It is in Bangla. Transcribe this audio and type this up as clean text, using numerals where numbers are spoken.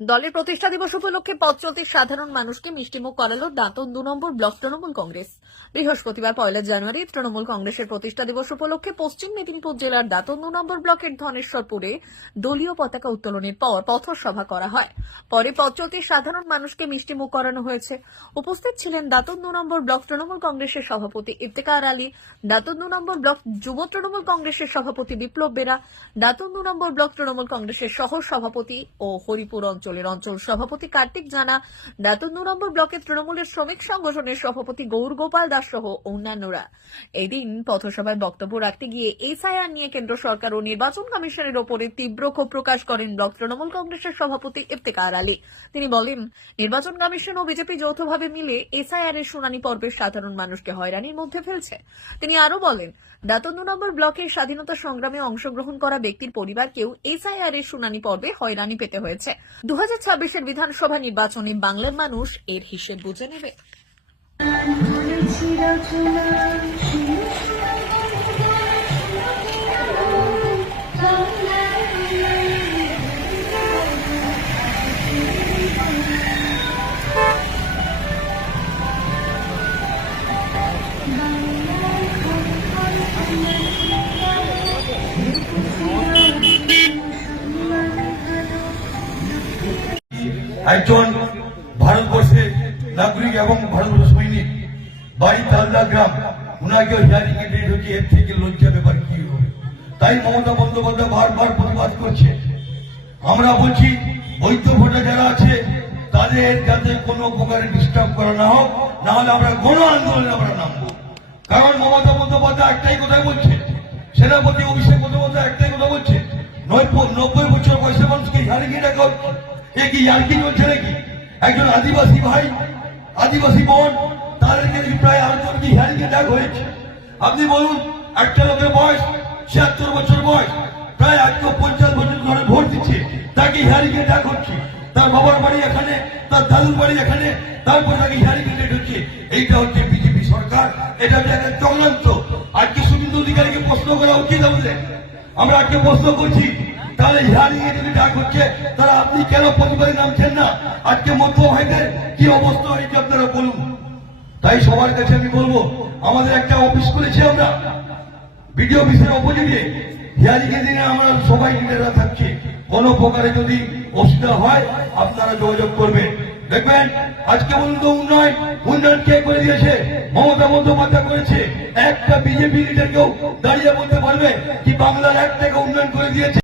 দলের প্রতিষ্ঠা দিবস উপলক্ষে পথ চলতি সাধারণ মানুষকে মিষ্টিমুখ করালো দাঁতন 2 নম্বর ব্লক তৃণমূল কংগ্রেস। বৃহস্পতিবার 1 জানুয়ারি তৃণমূল কংগ্রেসের প্রতিষ্ঠা দিবস উপলক্ষে পশ্চিম মেদিনীপুর জেলার দাঁতন 2 নম্বর ব্লকের ধনেশ্বরপুরে দলীয় পতাকা উত্তোলনের পর পথসভা করা হয়। পরে পথ চলতি সাধারণ মানুষকে মিষ্টিমুখ করানো হয়েছে। উপস্থিত ছিলেন দাঁতন 2 নম্বর ব্লক তৃণমূল কংগ্রেসের সভাপতি ইফতেখার আলী, দাঁতন 2 নম্বর ব্লক যুব তৃণমূল কংগ্রেসের সভাপতি বিপ্লব বেরা, দাঁতন 2 নম্বর ব্লক তৃণমূল কংগ্রেসের সহ সভাপতি ও হরিপুর অঞ্চলের অঞ্চল সভাপতি কার্তিক জানা, দাঁতন 2 নম্বর ব্লকের তৃণমূলের শ্রমিক সংগঠনের সভাপতি গৌর গোপাল দাস সহ অন্যান্যরা। এদিন পথসভায় বক্তব্য রাখতে গিয়ে এসআইআর নিয়ে কেন্দ্র সরকার ও নির্বাচন কমিশনের ওপরে তীব্র ক্ষোভ প্রকাশ করেন ব্লক তৃণমূল কংগ্রেসের সভাপতি ইফতেখার আলী। তিনি বলেন, নির্বাচন কমিশন ও বিজেপি যৌথভাবে মিলে এসআইআর এর শুনানি পর্বে সাধারণ মানুষকে হয়রানির মধ্যে ফেলছে। তিনি আরো বলেন, দাঁতন 2 নম্বর ব্লকের স্বাধীনতা সংগ্রামে অংশগ্রহণ করা ব্যক্তির পরিবারকেও এসআইআর এর শুনানি পর্বে হয়রানি পেতে হয়েছে। 2026-এর বিধানসভা নির্বাচনে বাংলার মানুষ এর হিসেব বুঝে নেবে। একজন ভারতবর্ষের নাগরিক এবং ভারতবর্ষ সৈনিক, বাড়ি তালদা গ্রাম, উনাকেও হিয়ারিং এ ডেট হচ্ছে, এর থেকে লজ্জা ব্যাপার কি হবে? তাই মমতা বন্দ্যোপাধ্যায় বারবার প্রতিবাদ করছে। আমরা বলছি বৈধ ভোটার যারা আছে তাদের যাতে কোনো প্রকারে ডিস্টার্ব করা না হোক, না হলে আমরা গণ আন্দোলনে আমরা নামবো। কারণ মমতা বন্দ্যোপাধ্যায় একটাই কথা বলছে, সেনাপতি অভিষেক বন্দ্যোপাধ্যায় একটাই কথা বলছে, 90 বছর বয়সের মানুষকে হিয়ারিং এ ডাকা হচ্ছে। এ কি ইয়ার্কি চলছে নাকি? একজন আদিবাসী ভাই, আদিবাসী বোন, তাদেরকে প্রায় 8 জনকে হিয়ারিং এ ডাক হয়েছে। আপনি বলুন, একটা লোকের বয়স 76 বছর বয়স, প্রায় আজকে 50 বছর ধরে ভোট দিচ্ছে, তাকে হিয়ারিং এ ডাক হচ্ছে। তার বাবার বাড়ি এখানে, তার দাদুর বাড়ি এখানে, তারপর তাকে হিয়ারিং এ ডেট হচ্ছে। এইটা হচ্ছে বিজেপি সরকার, এটা হচ্ছে একটা চক্রান্ত। আজকে শুভেন্দু অধিকারীকে প্রশ্ন করা উচিত আমাদের। আমরা আজকে প্রশ্ন করছি, তাহলে হিয়ারিং এ যদি ডাক হচ্ছে, তাহলে আপনি কেন প্রতিবাদে নামছেন না? আজকে মধ্য ভাইদের কি অবস্থা হয়েছে আপনারা বলুন। তাই সবার কাছে আমি বলবো, আমাদের একটা অফিস করেছি আমরা বিডিও অফিসের অপোজিটে, হিয়ারিং এর দিনে আমরা সবাই লিডাররা থাকছি। কোনো প্রকারে যদি অসুবিধা হয় আপনারা যোগাযোগ করবেন। দেখবেন আজকে বলুন তো, উন্নয়ন কে করে দিয়েছে? মমতা বন্দ্যোপাধ্যায় করেছে। একটা বিজেপি লিডার কেউ দাঁড়িয়ে বলতে পারবে কি বাংলার 1 টাকা উন্নয়ন করে দিয়েছে?